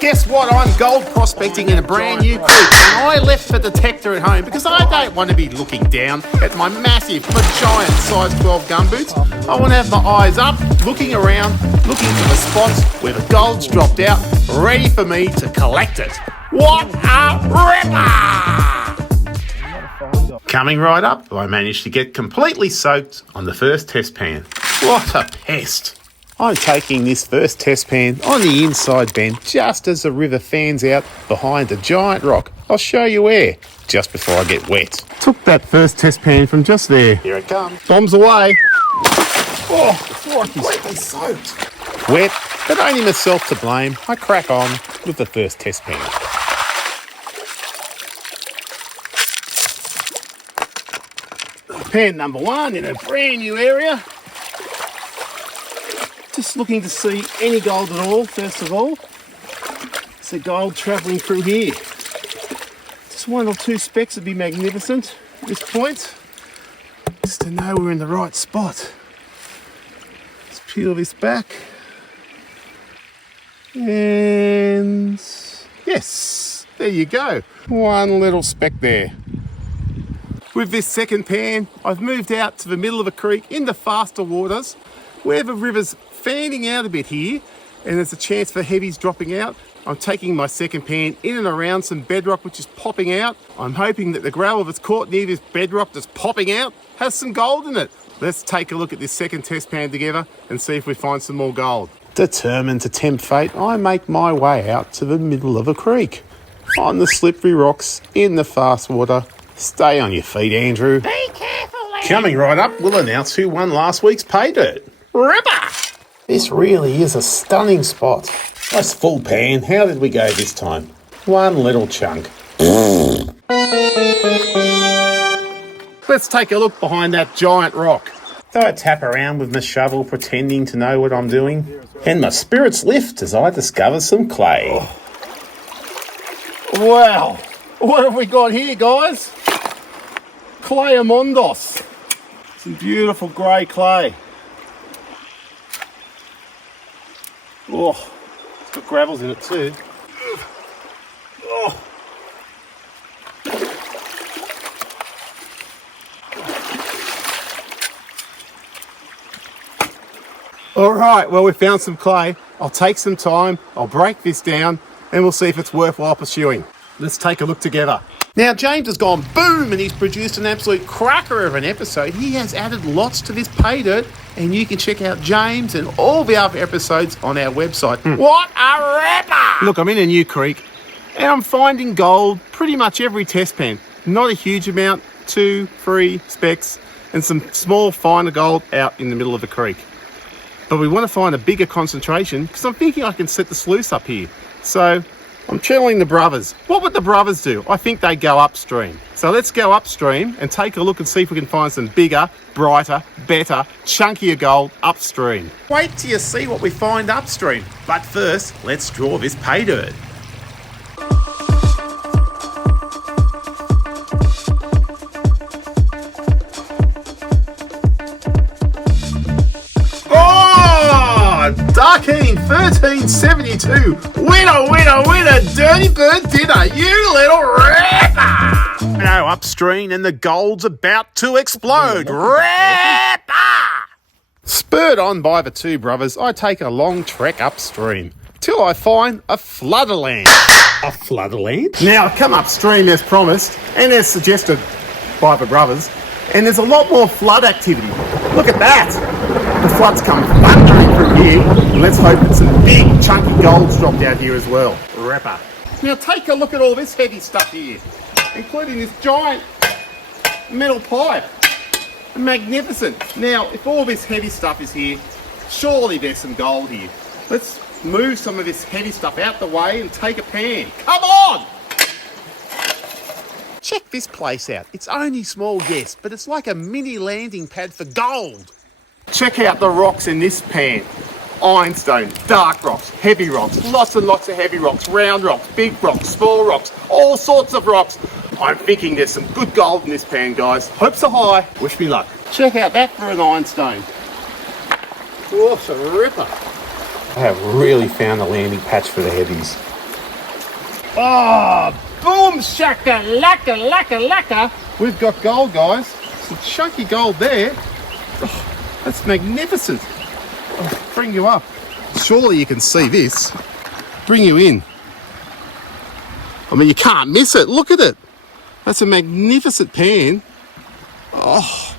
Guess what? I'm gold prospecting in a brand new creek, and I left the detector at home because I don't want to be looking down at my massive, giant size 12 gumboots. I want to have my eyes up, looking around, looking for the spots where the gold's dropped out, ready for me to collect it. What a ripper! Coming right up, I managed to get completely soaked on the first test pan. What a pest! I'm taking this first test pan on the inside bend just as the river fans out behind a giant rock. I'll show you where, just before I get wet. Took that first test pan from just there. Here it comes. Bombs away. Oh, completely soaked. Wet, but only myself to blame. I crack on with the first test pan. Pan number one in a brand new area. Just looking to see any gold at all, first of all. Is there gold travelling through here? Just one or two specks would be magnificent at this point. Just to know we're in the right spot. Let's peel this back. And yes, there you go. One little speck there. With this second pan, I've moved out to the middle of a creek in the faster waters, where the river's fanning out a bit here, and there's a chance for heavies dropping out. I'm taking my second pan in and around some bedrock which is popping out. I'm hoping that the gravel that's caught near this bedrock that's popping out has some gold in it. Let's take a look at this second test pan together and see if we find some more gold. Determined to tempt fate, I make my way out to the middle of a creek. On the slippery rocks, in the fast water. Stay on your feet, Andrew. Be careful, Andrew. Coming right up, we'll announce who won last week's Paydirt. Ripper! This really is a stunning spot. Nice full pan. How did we go this time? One little chunk. Let's take a look behind that giant rock. So I tap around with my shovel, pretending to know what I'm doing, and my spirits lift as I discover some clay. Oh. Wow! What have we got here, guys? Clay Amondos. Some beautiful grey clay. Oh, it's got gravels in it too. Oh. All right, well, we found some clay. I'll take some time, I'll break this down, and we'll see if it's worthwhile pursuing. Let's take a look together. Now, James has gone boom and he's produced an absolute cracker of an episode. He has added lots to this Paydirt, and you can check out James and all the other episodes on our website. What a ripper! Look, I'm in a new creek and I'm finding gold pretty much every test pan. Not a huge amount, 2, 3 specks, and some small finer gold out in the middle of the creek. But we want to find a bigger concentration because I'm thinking I can set the sluice up here. So I'm channeling the brothers. What would the brothers do? I think they go upstream. So let's go upstream and take a look and see if we can find some bigger, brighter, better, chunkier gold upstream. Wait till you see what we find upstream. But first, let's draw this Paydirt. Darkeen 1372. Winner, dirty bird dinner, you little ripper! Now upstream and the gold's about to explode. Ripper! Spurred on by the two brothers, I take a long trek upstream till I find a flooderland. A flooderland? Now I come upstream as promised and as suggested by the brothers, and there's a lot more flood activity. Look at that! The flood's come thundering from here, and let's hope that some big chunky gold's dropped out here as well. Ripper. Now take a look at all this heavy stuff here, including this giant metal pipe. Magnificent. Now, if all this heavy stuff is here, surely there's some gold here. Let's move some of this heavy stuff out the way and take a pan. Come on! Check this place out. It's only small, yes, but it's like a mini landing pad for gold. Check out the rocks in this pan. Ironstone, dark rocks, heavy rocks, lots and lots of heavy rocks, round rocks, big rocks, small rocks, all sorts of rocks. I'm thinking there's some good gold in this pan, guys. Hopes are high. Wish me luck. Check out that for an ironstone. What a ripper. I have really found a landing patch for the heavies. Oh, boom, shaka, laka, laka, laka. We've got gold, guys. Some chunky gold there. Oh, that's magnificent. I'll bring you up. Surely you can see this. Bring you in. I mean, you can't miss it. Look at it. That's a magnificent pan. Oh,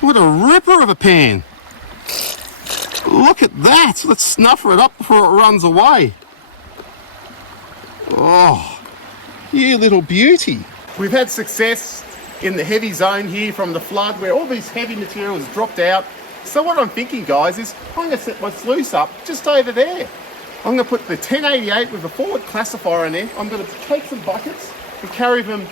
what a ripper of a pan. Look at that. Let's snuffer it up before it runs away. Oh, you little beauty. We've had success in the heavy zone here from the flood where all these heavy materials dropped out. So what I'm thinking, guys, is I'm going to set my sluice up just over there. I'm going to put the 1088 with a forward classifier in there. I'm going to take some buckets and carry them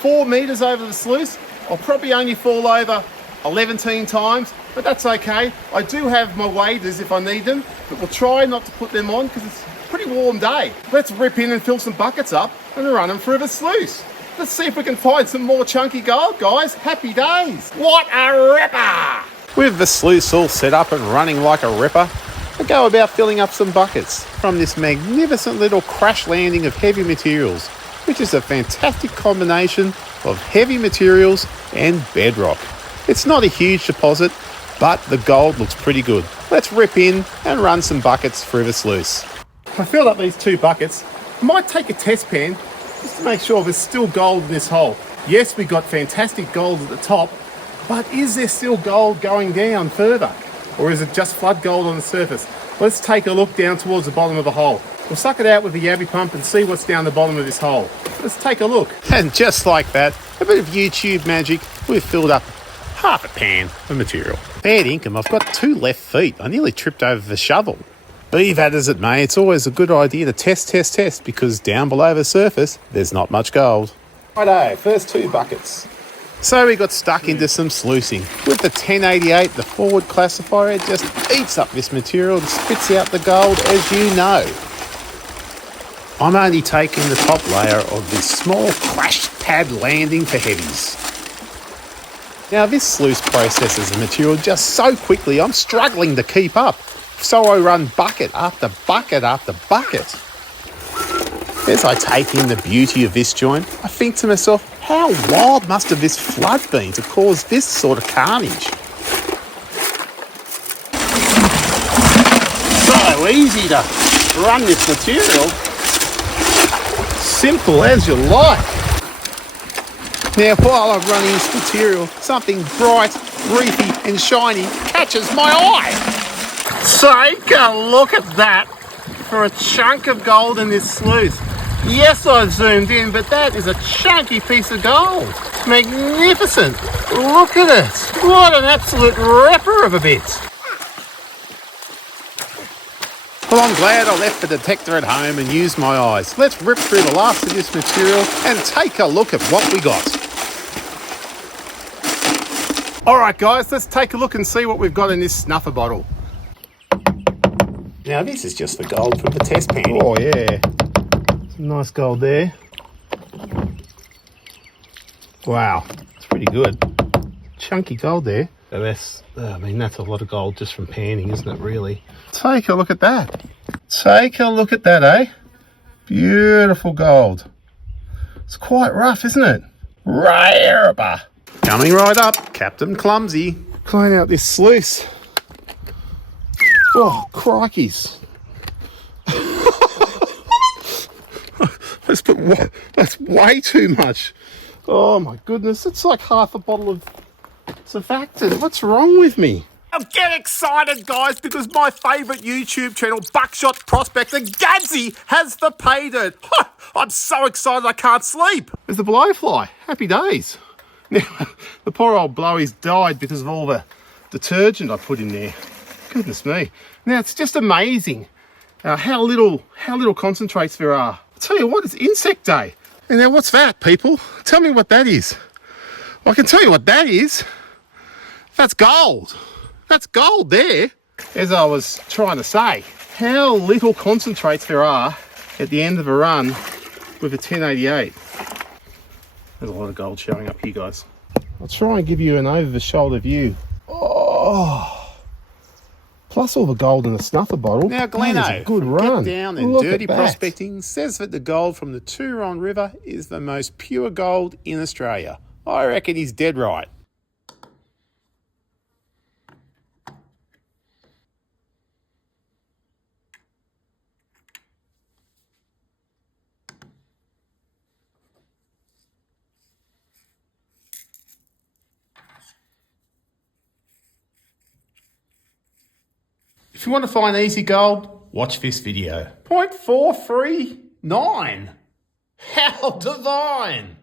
4 metres over the sluice. I'll probably only fall over 11 times, but that's okay. I do have my waders if I need them, but we'll try not to put them on because it's a pretty warm day. Let's rip in and fill some buckets up and run them through the sluice. Let's see if we can find some more chunky gold, guys. Happy days. What a ripper! With the sluice all set up and running like a ripper, I go about filling up some buckets from this magnificent little crash landing of heavy materials, which is a fantastic combination of heavy materials and bedrock. It's not a huge deposit, but the gold looks pretty good. Let's rip in and run some buckets through the sluice. I filled up these 2 buckets. I might take a test pan just to make sure there's still gold in this hole. Yes, we got fantastic gold at the top, but is there still gold going down further? Or is it just flood gold on the surface? Let's take a look down towards the bottom of the hole. We'll suck it out with the yabby pump and see what's down the bottom of this hole. Let's take a look. And just like that, a bit of YouTube magic, we've filled up half a pan of material. Fair income, I've got 2 left feet. I nearly tripped over the shovel. Be that as it may, it's always a good idea to test, because down below the surface, there's not much gold. Righto, first 2 buckets. So we got stuck into some sluicing. With the 1088, the forward classifier, it just eats up this material and spits out the gold, as you know. I'm only taking the top layer of this small crash pad landing for heavies. Now this sluice processes the material just so quickly, I'm struggling to keep up. So I run bucket after bucket after bucket. As I take in the beauty of this joint, I think to myself, how wild must have this flood been to cause this sort of carnage? So easy to run this material. Simple as you like. Now while I'm running this material, something bright, leafy and shiny catches my eye. Take a look at that for a chunk of gold in this sluice. Yes, I've zoomed in, but that is a chunky piece of gold. Magnificent. Look at it. What an absolute ripper of a bit. Well, I'm glad I left the detector at home and used my eyes. Let's rip through the last of this material and take a look at what we got. All right, guys, let's take a look and see what we've got in this snuffer bottle. Now, this is just the gold from the test pan. Oh, yeah. Some nice gold there. Wow, it's pretty good. Chunky gold there. So that's a lot of gold just from panning, isn't it, really? Take a look at that. Take a look at that, eh? Beautiful gold. It's quite rough, isn't it? Rare. Coming right up, Captain Clumsy. Clean out this sluice. Oh, crikeys. That's way too much. Oh my goodness, it's like half a bottle of surfactant. What's wrong with me? Get excited, guys, because my favourite YouTube channel, Buckshot Prospector Gadsy, has the Paydirt. I'm so excited I can't sleep. There's the blowfly. Happy days. Now, the poor old blowies died because of all the detergent I put in there. Goodness me. Now, it's just amazing how little concentrates there are. I'll tell you what, it's insect day. And now what's that, people? Tell me what that is. Well, I can tell you what that is. That's gold. That's gold there. As I was trying to say, how little concentrates there are at the end of a run with a 1088. There's a lot of gold showing up here, guys. I'll try and give you an over-the-shoulder view. Oh, Plus all the gold in the snuffer bottle. Now, Glenno, that is a good run. Get Down and Dirty Prospecting says that the gold from the Turon River is the most pure gold in Australia. I reckon he's dead right. If you want to find easy gold, watch this video. 0.439. How divine!